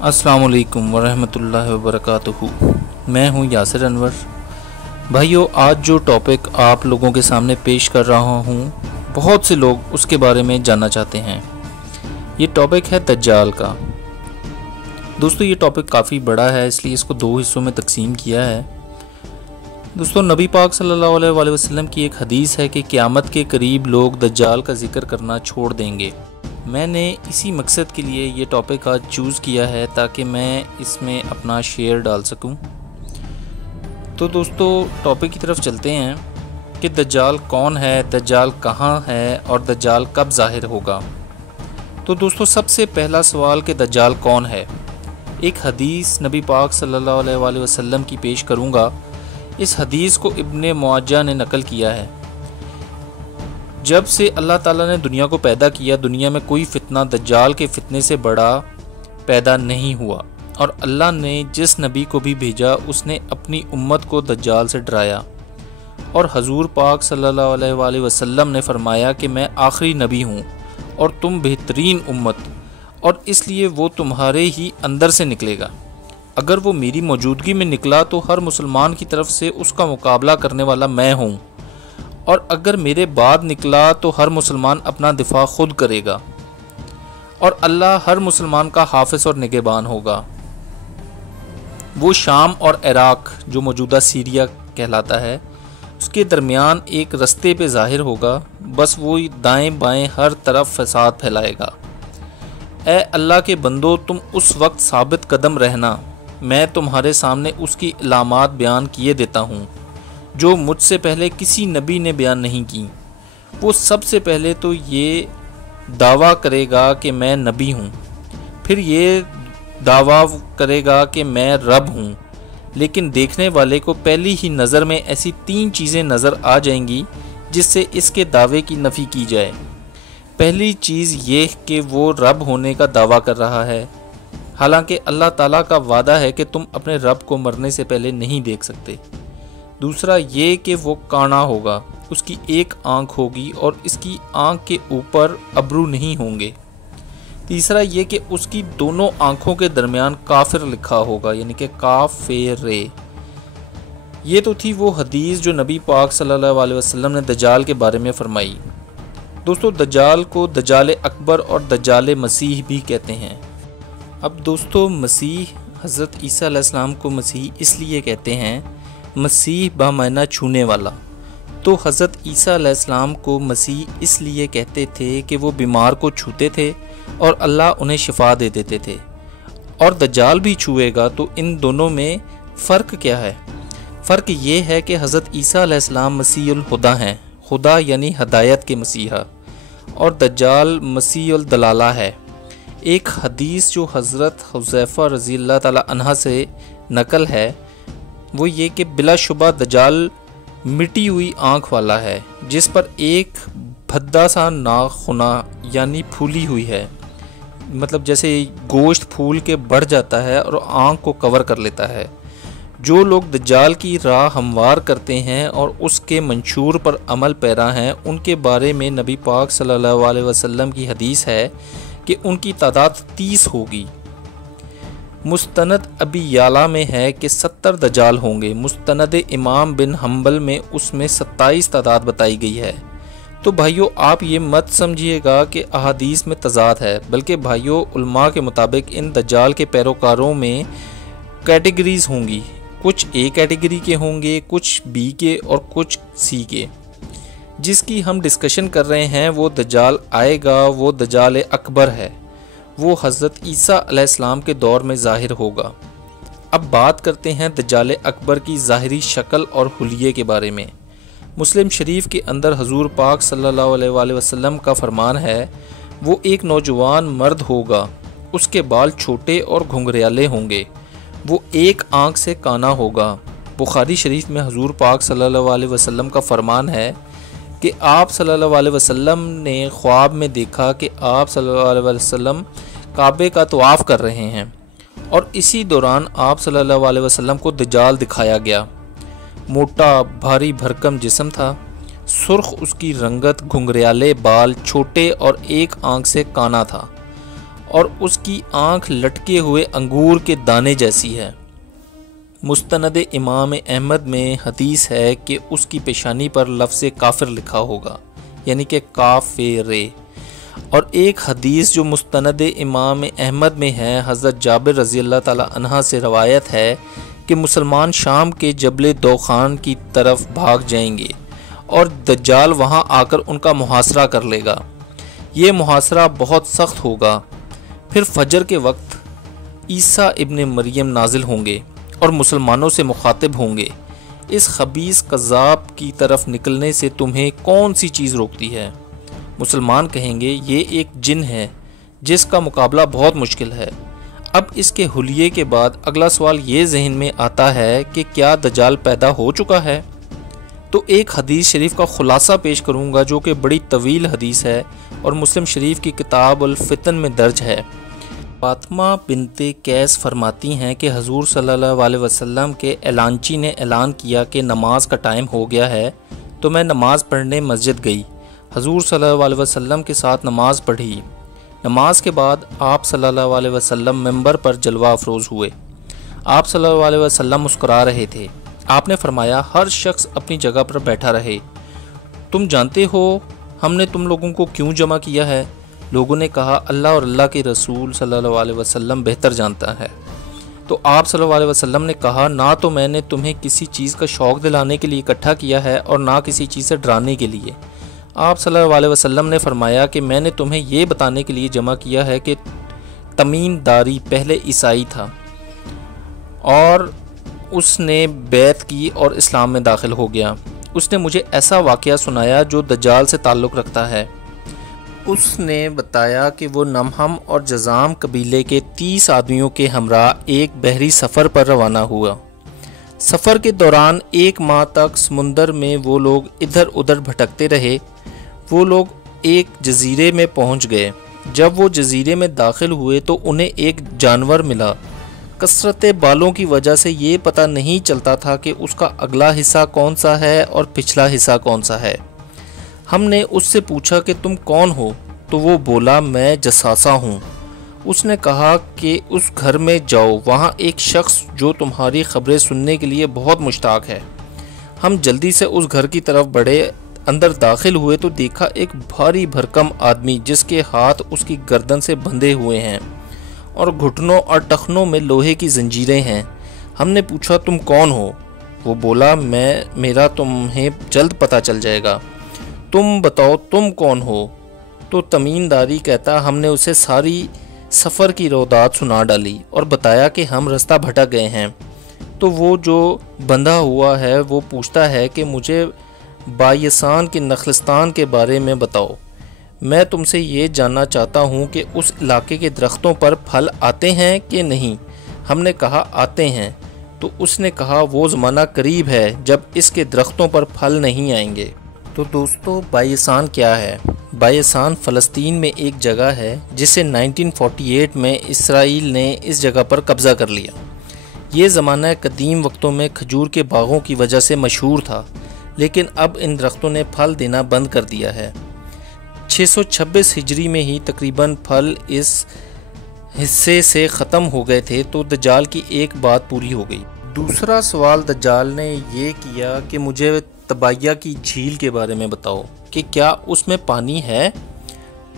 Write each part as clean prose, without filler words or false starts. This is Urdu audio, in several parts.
السلام علیکم ورحمۃ اللہ وبرکاتہ۔ میں ہوں یاسر انور۔ بھائیو، آج جو ٹاپک آپ لوگوں کے سامنے پیش کر رہا ہوں، بہت سے لوگ اس کے بارے میں جاننا چاہتے ہیں۔ یہ ٹاپک ہے دجال کا۔ دوستو، یہ ٹاپک کافی بڑا ہے، اس لیے اس کو 2 حصوں میں تقسیم کیا ہے۔ دوستو، نبی پاک صلی اللہ علیہ وآلہ وسلم کی ایک حدیث ہے کہ قیامت کے قریب لوگ دجال کا ذکر کرنا چھوڑ دیں گے۔ میں نے اسی مقصد کے لیے یہ ٹاپک آج چوز کیا ہے تاکہ میں اس میں اپنا شیئر ڈال سکوں۔ تو دوستو، ٹاپک کی طرف چلتے ہیں کہ دجال کون ہے، دجال کہاں ہے اور دجال کب ظاہر ہوگا۔ تو دوستو، سب سے پہلا سوال کہ دجال کون ہے۔ ایک حدیث نبی پاک صلی اللہ علیہ وآلہ وسلم کی پیش کروں گا۔ اس حدیث کو ابن معجہ نے نقل کیا ہے۔ جب سے اللہ تعالیٰ نے دنیا کو پیدا کیا، دنیا میں کوئی فتنہ دجال کے فتنے سے بڑا پیدا نہیں ہوا، اور اللہ نے جس نبی کو بھی بھیجا اس نے اپنی امت کو دجال سے ڈرایا، اور حضور پاک صلی اللہ علیہ وآلہ وسلم نے فرمایا کہ میں آخری نبی ہوں اور تم بہترین امت، اور اس لیے وہ تمہارے ہی اندر سے نکلے گا۔ اگر وہ میری موجودگی میں نکلا تو ہر مسلمان کی طرف سے اس کا مقابلہ کرنے والا میں ہوں، اور اگر میرے بعد نکلا تو ہر مسلمان اپنا دفاع خود کرے گا، اور اللہ ہر مسلمان کا حافظ اور نگہبان ہوگا۔ وہ شام اور عراق، جو موجودہ سیریا کہلاتا ہے، اس کے درمیان ایک رستے پہ ظاہر ہوگا، بس وہ دائیں بائیں ہر طرف فساد پھیلائے گا۔ اے اللہ کے بندو، تم اس وقت ثابت قدم رہنا، میں تمہارے سامنے اس کی علامات بیان کیے دیتا ہوں جو مجھ سے پہلے کسی نبی نے بیان نہیں کی۔ وہ سب سے پہلے تو یہ دعویٰ کرے گا کہ میں نبی ہوں، پھر یہ دعویٰ کرے گا کہ میں رب ہوں، لیکن دیکھنے والے کو پہلی ہی نظر میں ایسی 3 چیزیں نظر آ جائیں گی جس سے اس کے دعوے کی نفی کی جائے۔ پہلی چیز یہ کہ وہ رب ہونے کا دعویٰ کر رہا ہے، حالانکہ اللہ تعالیٰ کا وعدہ ہے کہ تم اپنے رب کو مرنے سے پہلے نہیں دیکھ سکتے۔ دوسرا یہ کہ وہ کانا ہوگا، اس کی ایک آنکھ ہوگی اور اس کی آنکھ کے اوپر ابرو نہیں ہوں گے۔ تیسرا یہ کہ اس کی دونوں آنکھوں کے درمیان کافر لکھا ہوگا، یعنی کہ کافر۔ یہ تو تھی وہ حدیث جو نبی پاک صلی اللہ علیہ وسلم نے دجال کے بارے میں فرمائی۔ دوستو، دجال کو دجال اکبر اور دجال مسیح بھی کہتے ہیں۔ اب دوستو، مسیح، حضرت عیسیٰ علیہ السلام کو مسیح اس لیے کہتے ہیں، مسیح بامعنی چھونے والا۔ تو حضرت عیسیٰ علیہ السلام کو مسیح اس لیے کہتے تھے کہ وہ بیمار کو چھوتے تھے اور اللہ انہیں شفا دے دیتے تھے، اور دجال بھی چھوئے گا۔ تو ان دونوں میں فرق کیا ہے؟ فرق یہ ہے کہ حضرت عیسیٰ علیہ السلام مسیح الہدا ہیں، خدا یعنی ہدایت کے مسیحا، اور دجال مسیح الدلالہ ہے۔ ایک حدیث جو حضرت حذیفہ رضی اللہ تعالی عنہ سے نقل ہے، وہ یہ کہ بلا شبہ دجال مٹی ہوئی آنکھ والا ہے، جس پر ایک بھدا سا ناخنا یعنی پھولی ہوئی ہے، مطلب جیسے گوشت پھول کے بڑھ جاتا ہے اور آنکھ کو کور کر لیتا ہے۔ جو لوگ دجال کی راہ ہموار کرتے ہیں اور اس کے منشور پر عمل پیرا ہیں، ان کے بارے میں نبی پاک صلی اللہ علیہ وسلم کی حدیث ہے کہ ان کی تعداد 30 ہوگی۔ مستند ابی یعلا میں ہے کہ 70 دجال ہوں گے۔ مستند امام بن حنبل میں اس میں 27 تعداد بتائی گئی ہے۔ تو بھائیو، آپ یہ مت سمجھیے گا کہ احادیث میں تضاد ہے، بلکہ بھائیو، علماء کے مطابق ان دجال کے پیروکاروں میں کیٹیگریز ہوں گی۔ کچھ اے کیٹیگری کے ہوں گے، کچھ بی کے اور کچھ سی کے۔ جس کی ہم ڈسکشن کر رہے ہیں وہ دجال آئے گا، وہ دجال اکبر ہے، وہ حضرت عیسیٰ علیہ السلام کے دور میں ظاہر ہوگا۔ اب بات کرتے ہیں دجال اکبر کی ظاہری شکل اور حلیے کے بارے میں۔ مسلم شریف کے اندر حضور پاک صلی اللہ علیہ وآلہ وسلم کا فرمان ہے، وہ ایک نوجوان مرد ہوگا، اس کے بال چھوٹے اور گھنگریالے ہوں گے، وہ ایک آنکھ سے کانا ہوگا۔ بخاری شریف میں حضور پاک صلی اللہ علیہ وسلم کا فرمان ہے کہ آپ صلی اللہ علیہ وسلم نے خواب میں دیکھا کہ آپ صلی اللہ علیہ وسلم کعبے کا طواف کر رہے ہیں، اور اسی دوران آپ صلی اللہ علیہ وسلم کو دجال دکھایا گیا۔ موٹا بھاری بھرکم جسم تھا، سرخ اس کی رنگت، گھنگریالے بال، چھوٹے اور ایک آنکھ سے کانا تھا، اور اس کی آنکھ لٹکے ہوئے انگور کے دانے جیسی ہے۔ مستند امام احمد میں حدیث ہے کہ اس کی پیشانی پر لفظ کافر لکھا ہوگا، یعنی کہ کافر۔ اور ایک حدیث جو مستند امام احمد میں ہے، حضرت جابر رضی اللہ تعالی عنہ سے روایت ہے کہ مسلمان شام کے جبل دوخان کی طرف بھاگ جائیں گے اور دجال وہاں آ کر ان کا محاصرہ کر لے گا۔ یہ محاصرہ بہت سخت ہوگا۔ پھر فجر کے وقت عیسیٰ ابن مریم نازل ہوں گے اور مسلمانوں سے مخاطب ہوں گے، اس خبیث کذاب کی طرف نکلنے سے تمہیں کون سی چیز روکتی ہے؟ مسلمان کہیں گے یہ ایک جن ہے جس کا مقابلہ بہت مشکل ہے۔ اب اس کے حلیے کے بعد اگلا سوال یہ ذہن میں آتا ہے کہ کیا دجال پیدا ہو چکا ہے؟ تو ایک حدیث شریف کا خلاصہ پیش کروں گا جو کہ بڑی طویل حدیث ہے اور مسلم شریف کی کتاب الفتن میں درج ہے۔ فاطمہ بنت قیس فرماتی ہیں کہ حضور صلی اللہ علیہ وسلم کے اعلانچی نے اعلان کیا کہ نماز کا ٹائم ہو گیا ہے، تو میں نماز پڑھنے مسجد گئی، حضور صلی اللہ علیہ وسلم کے ساتھ نماز پڑھی۔ نماز کے بعد آپ صلی اللہ علیہ وسلم منبر پر جلوہ افروز ہوئے۔ آپ صلی اللہ علیہ وسلم مسکرا رہے تھے۔ آپ نے فرمایا ہر شخص اپنی جگہ پر بیٹھا رہے۔ تم جانتے ہو ہم نے تم لوگوں کو کیوں جمع کیا ہے؟ لوگوں نے کہا اللہ اور اللہ کے رسول صلی اللہ علیہ وسلم بہتر جانتا ہے۔ تو آپ صلی اللہ علیہ وسلم نے کہا نہ تو میں نے تمہیں کسی چیز کا شوق دلانے کے لیے اکٹھا کیا ہے اور نہ کسی چیز سے ڈرانے کے لیے۔ آپ صلی اللہ علیہ وسلم نے فرمایا کہ میں نے تمہیں یہ بتانے کے لیے جمع کیا ہے کہ تمیم داری پہلے عیسائی تھا اور اس نے بیعت کی اور اسلام میں داخل ہو گیا۔ اس نے مجھے ایسا واقعہ سنایا جو دجال سے تعلق رکھتا ہے۔ اس نے بتایا کہ وہ نمہم اور جزام قبیلے کے 30 آدمیوں کے ہمراہ ایک بحری سفر پر روانہ ہوا۔ سفر کے دوران 1 ماہ تک سمندر میں وہ لوگ ادھر ادھر بھٹکتے رہے۔ وہ لوگ ایک جزیرے میں پہنچ گئے۔ جب وہ جزیرے میں داخل ہوئے تو انہیں ایک جانور ملا۔ کثرت بالوں کی وجہ سے یہ پتہ نہیں چلتا تھا کہ اس کا اگلا حصہ کون سا ہے اور پچھلا حصہ کون سا ہے۔ ہم نے اس سے پوچھا کہ تم کون ہو؟ تو وہ بولا میں جساسا ہوں۔ اس نے کہا کہ اس گھر میں جاؤ، وہاں ایک شخص جو تمہاری خبریں سننے کے لیے بہت مشتاق ہے۔ ہم جلدی سے اس گھر کی طرف بڑھے، اندر داخل ہوئے تو دیکھا ایک بھاری بھرکم آدمی جس کے ہاتھ اس کی گردن سے بندھے ہوئے ہیں اور گھٹنوں اور ٹخنوں میں لوہے کی زنجیریں ہیں۔ ہم نے پوچھا تم کون ہو؟ وہ بولا میرا تمہیں جلد پتہ چل جائے گا۔ تم بتاؤ تم کون ہو؟ تو تمیم داری کہتا ہم نے اسے ساری سفر کی روایات سنا ڈالی اور بتایا کہ ہم رستہ بھٹک گئے ہیں۔ تو وہ جو بندھا ہوا ہے وہ پوچھتا ہے کہ مجھے بایسان کے نخلستان کے بارے میں بتاؤ، میں تم سے یہ جاننا چاہتا ہوں کہ اس علاقے کے درختوں پر پھل آتے ہیں کہ نہیں؟ ہم نے کہا آتے ہیں۔ تو اس نے کہا وہ زمانہ قریب ہے جب اس کے درختوں پر پھل نہیں آئیں گے۔ تو دوستو بایسان کیا ہے؟ بایسان فلسطین میں ایک جگہ ہے جسے 1948 میں اسرائیل نے اس جگہ پر قبضہ کر لیا۔ یہ زمانہ قدیم وقتوں میں کھجور کے باغوں کی وجہ سے مشہور تھا، لیکن اب ان درختوں نے پھل دینا بند کر دیا ہے۔ 626 ہجری میں ہی تقریباً پھل اس حصے سے ختم ہو گئے تھے، تو دجال کی ایک بات پوری ہو گئی۔ دوسرا سوال دجال نے یہ کیا کہ مجھے تبائیہ کی جھیل کے بارے میں بتاؤ کہ کیا اس میں پانی ہے؟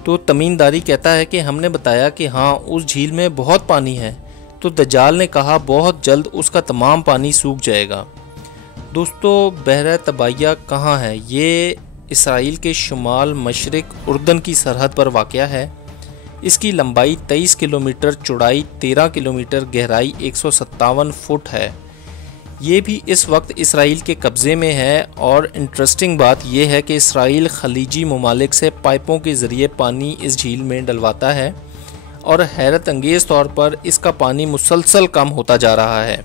تو تمیم داری کہتا ہے کہ ہم نے بتایا کہ ہاں اس جھیل میں بہت پانی ہے۔ تو دجال نے کہا بہت جلد اس کا تمام پانی سوکھ جائے گا۔ دوستو بحیرہ طبائیہ کہاں ہے؟ یہ اسرائیل کے شمال مشرق اردن کی سرحد پر واقع ہے۔ اس کی لمبائی 23 کلومیٹر، چوڑائی 13 کلومیٹر، گہرائی 157 فٹ ہے۔ یہ بھی اس وقت اسرائیل کے قبضے میں ہے، اور انٹرسٹنگ بات یہ ہے کہ اسرائیل خلیجی ممالک سے پائپوں کے ذریعے پانی اس جھیل میں ڈلواتا ہے، اور حیرت انگیز طور پر اس کا پانی مسلسل کم ہوتا جا رہا ہے،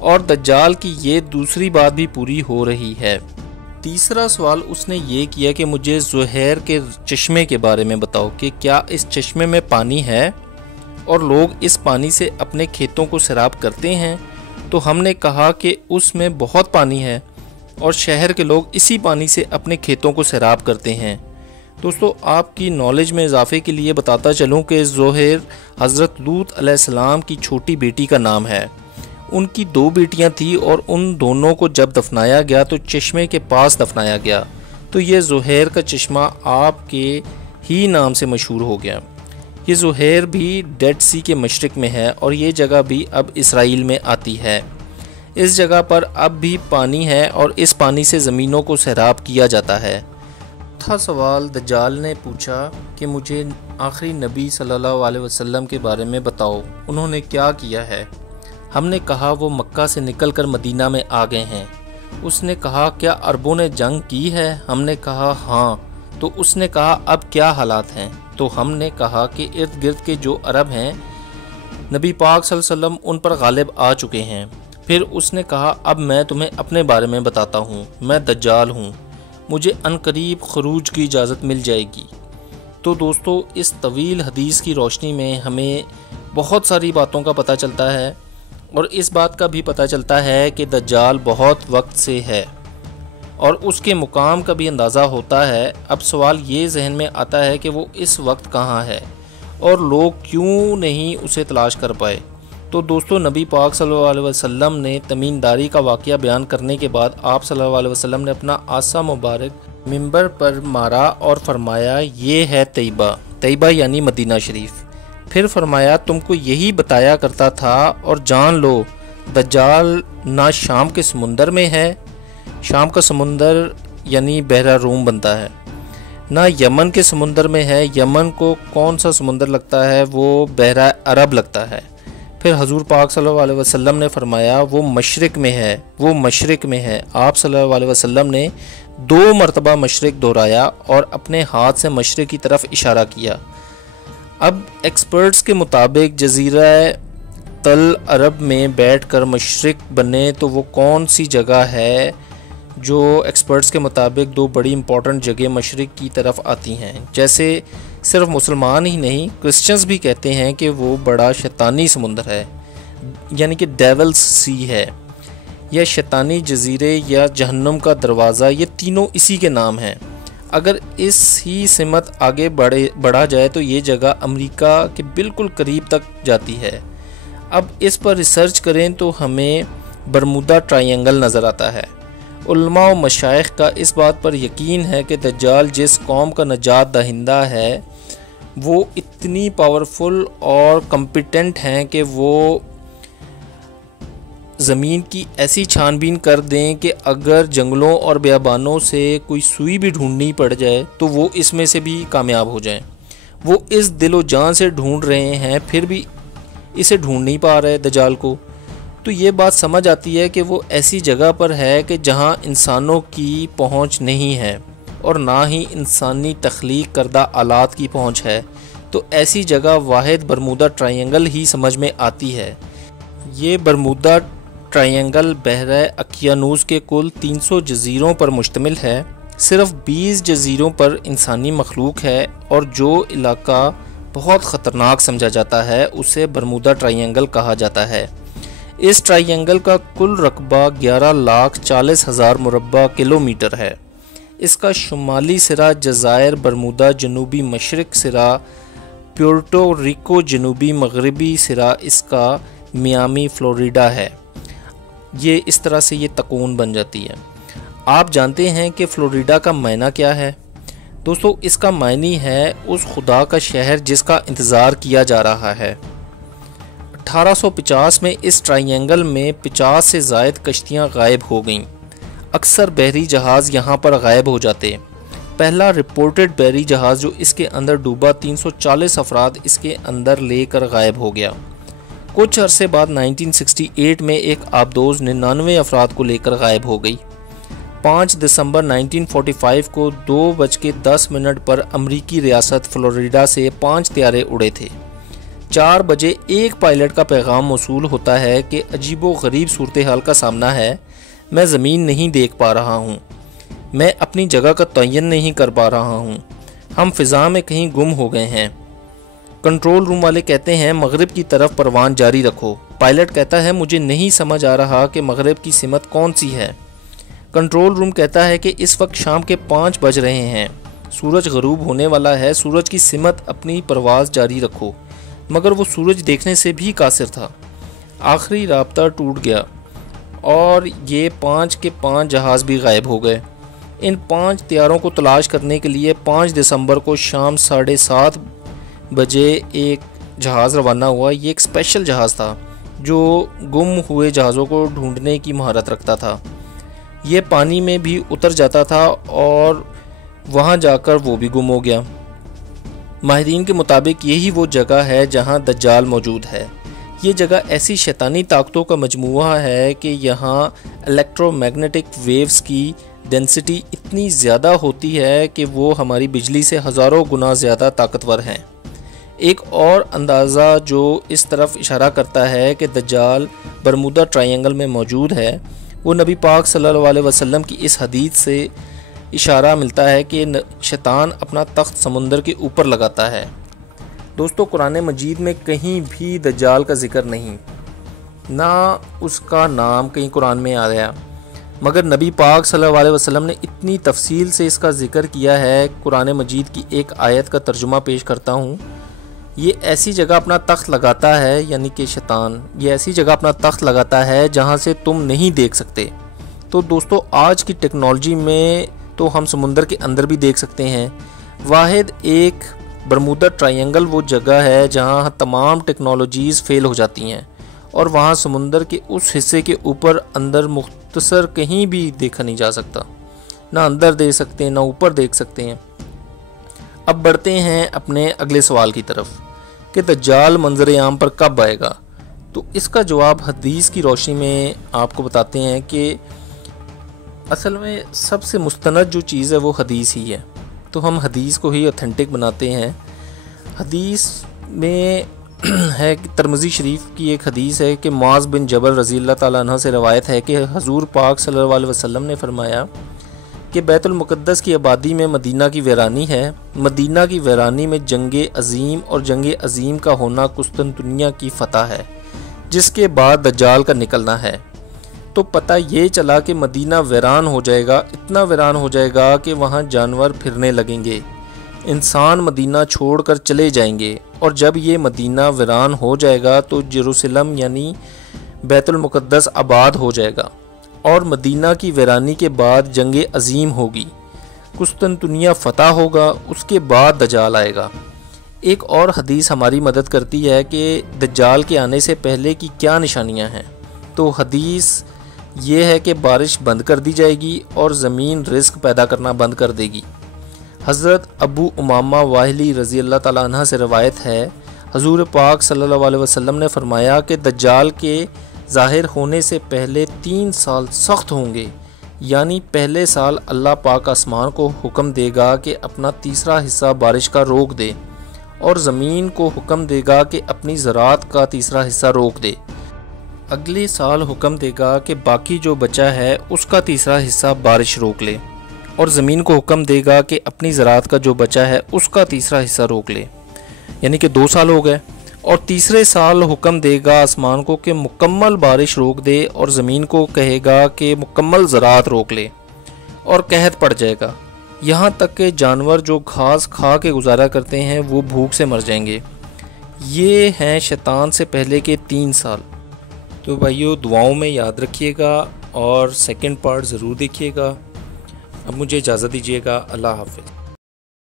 اور دجال کی یہ دوسری بات بھی پوری ہو رہی ہے۔ تیسرا سوال اس نے یہ کیا کہ مجھے زہیر کے چشمے کے بارے میں بتاؤ کہ کیا اس چشمے میں پانی ہے اور لوگ اس پانی سے اپنے کھیتوں کو سیراب کرتے ہیں؟ تو ہم نے کہا کہ اس میں بہت پانی ہے اور شہر کے لوگ اسی پانی سے اپنے کھیتوں کو سیراب کرتے ہیں۔ دوستو آپ کی نالج میں اضافے کے لیے بتاتا چلوں کہ زہیر حضرت لوط علیہ السلام کی چھوٹی بیٹی کا نام ہے۔ ان کی 2 بیٹیاں تھیں اور ان دونوں کو جب دفنایا گیا تو چشمے کے پاس دفنایا گیا، تو یہ زہیر کا چشمہ آپ کے ہی نام سے مشہور ہو گیا۔ یہ زہیر بھی ڈیڈ سی کے مشرق میں ہے اور یہ جگہ بھی اب اسرائیل میں آتی ہے۔ اس جگہ پر اب بھی پانی ہے اور اس پانی سے زمینوں کو سیراب کیا جاتا ہے۔ تھا سوال دجال نے پوچھا کہ مجھے آخری نبی صلی اللہ علیہ وسلم کے بارے میں بتاؤ، انہوں نے کیا کیا ہے؟ ہم نے کہا وہ مکہ سے نکل کر مدینہ میں آ گئے ہیں۔ اس نے کہا کیا عربوں نے جنگ کی ہے؟ ہم نے کہا ہاں۔ تو اس نے کہا اب کیا حالات ہیں؟ تو ہم نے کہا کہ ارد گرد کے جو عرب ہیں نبی پاک صلی اللہ علیہ وسلم ان پر غالب آ چکے ہیں۔ پھر اس نے کہا اب میں تمہیں اپنے بارے میں بتاتا ہوں، میں دجال ہوں، مجھے عنقریب خروج کی اجازت مل جائے گی۔ تو دوستو اس طویل حدیث کی روشنی میں ہمیں بہت ساری باتوں کا پتہ چلتا ہے، اور اس بات کا بھی پتہ چلتا ہے کہ دجال بہت وقت سے ہے اور اس کے مقام کا بھی اندازہ ہوتا ہے۔ اب سوال یہ ذہن میں آتا ہے کہ وہ اس وقت کہاں ہے اور لوگ کیوں نہیں اسے تلاش کر پائے۔ تو دوستو نبی پاک صلی اللہ علیہ وسلم نے تمیم داری کا واقعہ بیان کرنے کے بعد آپ صلی اللہ علیہ وسلم نے اپنا عصا مبارک منبر پر مارا اور فرمایا یہ ہے طیبہ، طیبہ یعنی مدینہ شریف۔ پھر فرمایا تم کو یہی بتایا کرتا تھا اور جان لو دجال نہ شام کے سمندر میں ہے، شام کا سمندر یعنی بحیرہ روم بنتا ہے، نہ یمن کے سمندر میں ہے، یمن کو کون سا سمندر لگتا ہے؟ وہ بحیرہ عرب لگتا ہے۔ پھر حضور پاک صلی اللہ علیہ وسلم نے فرمایا وہ مشرق میں ہے، وہ مشرق میں ہے۔ آپ صلی اللہ علیہ وسلم نے 2 مرتبہ مشرق دہرایا اور اپنے ہاتھ سے مشرق کی طرف اشارہ کیا۔ اب ایکسپرٹس کے مطابق جزیرہ تل عرب میں بیٹھ کر مشرق بنے تو وہ کون سی جگہ ہے جو ایکسپرٹس کے مطابق 2 بڑی امپورٹنٹ جگہ مشرق کی طرف آتی ہیں؟ جیسے صرف مسلمان ہی نہیں، کرسچنز بھی کہتے ہیں کہ وہ بڑا شیطانی سمندر ہے، یعنی کہ ڈیولز سی ہے، یا شیطانی جزیرے یا جہنم کا دروازہ، یہ تینوں اسی کے نام ہیں۔ اگر اس ہی سمت آگے بڑھا جائے تو یہ جگہ امریکہ کے بالکل قریب تک جاتی ہے۔ اب اس پر ریسرچ کریں تو ہمیں برمودا ٹرائینگل نظر آتا ہے۔ علماء و مشائخ کا اس بات پر یقین ہے کہ دجال جس قوم کا نجات دہندہ ہے وہ اتنی پاورفل اور کمپیٹنٹ ہیں کہ وہ زمین کی ایسی چھان بین کر دیں کہ اگر جنگلوں اور بیابانوں سے کوئی سوئی بھی ڈھونڈنی پڑ جائے تو وہ اس میں سے بھی کامیاب ہو جائیں۔ وہ اس دل و جان سے ڈھونڈ رہے ہیں پھر بھی اسے ڈھونڈ نہیں پا رہے دجال کو۔ تو یہ بات سمجھ آتی ہے کہ وہ ایسی جگہ پر ہے کہ جہاں انسانوں کی پہنچ نہیں ہے اور نہ ہی انسانی تخلیق کردہ آلات کی پہنچ ہے۔ تو ایسی جگہ واحد برمودا ٹرائینگل ہی سمجھ میں آتی ہے۔ یہ برمودا ٹرائینگل بحیرہ اقیانوس کے کل 300 جزیروں پر مشتمل ہے۔ صرف 20 جزیروں پر انسانی مخلوق ہے اور جو علاقہ بہت خطرناک سمجھا جاتا ہے اسے برمودا ٹرائینگل کہا جاتا ہے۔ اس ٹرائینگل کا کل رقبہ 11,40,000 مربع کلومیٹر ہے۔ اس کا شمالی سرا جزائر برمودا، جنوبی مشرق سرا پیورٹو ریکو، جنوبی مغربی سرا اس کا میامی فلوریڈا ہے۔ یہ اس طرح سے یہ تکون بن جاتی ہے۔ آپ جانتے ہیں کہ فلوریڈا کا معنی کیا ہے؟ دوستو اس کا معنی ہے اس خدا کا شہر جس کا انتظار کیا جا رہا ہے۔ 1850 میں اس ٹرائینگل میں 50 سے زائد کشتیاں غائب ہو گئیں۔ اکثر بحری جہاز یہاں پر غائب ہو جاتے۔ پہلا رپورٹڈ بحری جہاز جو اس کے اندر ڈوبا 340 افراد اس کے اندر لے کر غائب ہو گیا۔ کچھ عرصے بعد 1968 میں ایک آبدوز 99 افراد کو لے کر غائب ہو گئی۔ 5 دسمبر 1945 کو 2:10 پر امریکی ریاست فلوریڈا سے 5 طیارے اڑے تھے۔ 4 بجے ایک پائلٹ کا پیغام موصول ہوتا ہے کہ عجیب و غریب صورتحال کا سامنا ہے، میں زمین نہیں دیکھ پا رہا ہوں، میں اپنی جگہ کا تعین نہیں کر پا رہا ہوں، ہم فضا میں کہیں گم ہو گئے ہیں۔ کنٹرول روم والے کہتے ہیں مغرب کی طرف پروان جاری رکھو۔ پائلٹ کہتا ہے مجھے نہیں سمجھ آ رہا کہ مغرب کی سمت کون سی ہے۔ کنٹرول روم کہتا ہے کہ اس وقت شام کے 5 بج رہے ہیں سورج غروب ہونے والا ہے، سورج کی سمت اپنی پرواز جاری رکھو۔ مگر وہ سورج دیکھنے سے بھی قاصر تھا۔ آخری رابطہ ٹوٹ گیا اور یہ 5 کے 5 جہاز بھی غائب ہو گئے۔ ان 5 طیاروں کو تلاش کرنے کے لیے 5 دسمبر کو شام 7:30 بجے ایک جہاز روانہ ہوا۔ یہ ایک اسپیشل جہاز تھا جو گم ہوئے جہازوں کو ڈھونڈنے کی مہارت رکھتا تھا۔ یہ پانی میں بھی اتر جاتا تھا اور وہاں جا کر وہ بھی گم ہو گیا۔ ماہرین کے مطابق یہی وہ جگہ ہے جہاں دجال موجود ہے۔ یہ جگہ ایسی شیطانی طاقتوں کا مجموعہ ہے کہ یہاں الیکٹرو میگنیٹک ویوز کی ڈینسٹی اتنی زیادہ ہوتی ہے کہ وہ ہماری بجلی سے ہزاروں گنا زیادہ طاقتور ہیں۔ ایک اور اندازہ جو اس طرف اشارہ کرتا ہے کہ دجال برمودا ٹرائنگل میں موجود ہے، وہ نبی پاک صلی اللہ علیہ وسلم کی اس حدیث سے اشارہ ملتا ہے کہ شیطان اپنا تخت سمندر کے اوپر لگاتا ہے۔ دوستو، قرآن مجید میں کہیں بھی دجال کا ذکر نہیں، نہ اس کا نام کہیں قرآن میں آیا، مگر نبی پاک صلی اللہ علیہ وسلم نے اتنی تفصیل سے اس کا ذکر کیا ہے۔ قرآن مجید کی ایک آیت کا ترجمہ پیش کرتا ہوں۔ یہ ایسی جگہ اپنا تخت لگاتا ہے، یعنی کہ شیطان یہ ایسی جگہ اپنا تخت لگاتا ہے جہاں سے تم نہیں دیکھ سکتے۔ تو دوستو، آج کی ٹیکنالوجی میں تو ہم سمندر کے اندر بھی دیکھ سکتے ہیں۔ واحد ایک برمودا ٹرائنگل وہ جگہ ہے جہاں تمام ٹیکنالوجیز فیل ہو جاتی ہیں، اور وہاں سمندر کے اس حصے کے اوپر اندر مختصر کہیں بھی دیکھا نہیں جا سکتا، نہ اندر دیکھ سکتے ہیں نہ اوپر دیکھ سکتے ہیں۔ اب بڑھتے ہیں اپنے اگلے سوال کی طرف کہ دجال منظر عام پر کب آئے گا۔ تو اس کا جواب حدیث کی روشنی میں آپ کو بتاتے ہیں کہ اصل میں سب سے مستند جو چیز ہے وہ حدیث ہی ہے، تو ہم حدیث کو ہی اوتھینٹک بناتے ہیں۔ حدیث میں ہے کہ ترمذی شریف کی ایک حدیث ہے کہ معاذ بن جبل رضی اللہ تعالیٰ عنہ سے روایت ہے کہ حضور پاک صلی اللہ علیہ وسلم نے فرمایا کہ بیت المقدس کی آبادی میں مدینہ کی ویرانی ہے۔ مدینہ کی ویرانی میں جنگ عظیم اور جنگ عظیم کا ہونا قسطنطنیہ کی فتح ہے، جس کے بعد دجال کا نکلنا ہے۔ تو پتہ یہ چلا کہ مدینہ ویران ہو جائے گا، اتنا ویران ہو جائے گا کہ وہاں جانور پھرنے لگیں گے، انسان مدینہ چھوڑ کر چلے جائیں گے، اور جب یہ مدینہ ویران ہو جائے گا تو یروشلم یعنی بیت المقدس آباد ہو جائے گا، اور مدینہ کی ویرانی کے بعد جنگ عظیم ہوگی، قسطنطنیہ فتح ہوگا، اس کے بعد دجال آئے گا۔ ایک اور حدیث ہماری مدد کرتی ہے کہ دجال کے آنے سے پہلے کی کیا نشانیاں ہیں۔ تو حدیث یہ ہے کہ بارش بند کر دی جائے گی اور زمین رزق پیدا کرنا بند کر دے گی۔ حضرت ابو امامہ واہلی رضی اللہ تعالیٰ عنہ سے روایت ہے، حضور پاک صلی اللہ علیہ وسلم نے فرمایا کہ دجال کے ظاہر ہونے سے پہلے 3 سال سخت ہوں گے، یعنی پہلے سال اللہ پاک آسمان کو حکم دے گا کہ اپنا تیسرا حصہ بارش کا روک دے، اور زمین کو حکم دے گا کہ اپنی زراعت کا تیسرا حصہ روک دے۔ اگلے سال حکم دے گا کہ باقی جو بچا ہے اس کا تیسرا حصہ بارش روک لے، اور زمین کو حکم دے گا کہ اپنی زراعت کا جو بچا ہے اس کا تیسرا حصہ روک لے، یعنی کہ 2 سال ہو گئے۔ اور تیسرے سال حکم دے گا آسمان کو کہ مکمل بارش روک دے، اور زمین کو کہے گا کہ مکمل زراعت روک لے، اور قحط پڑ جائے گا، یہاں تک کہ جانور جو گھاس کھا کے گزارا کرتے ہیں وہ بھوک سے مر جائیں گے۔ یہ ہیں شیطان سے پہلے کے 3 سال۔ تو بھائیو، دعاؤں میں یاد رکھیے گا اور سیکنڈ پارٹ ضرور دیکھیے گا۔ اب مجھے اجازت دیجیے گا، اللہ حافظ۔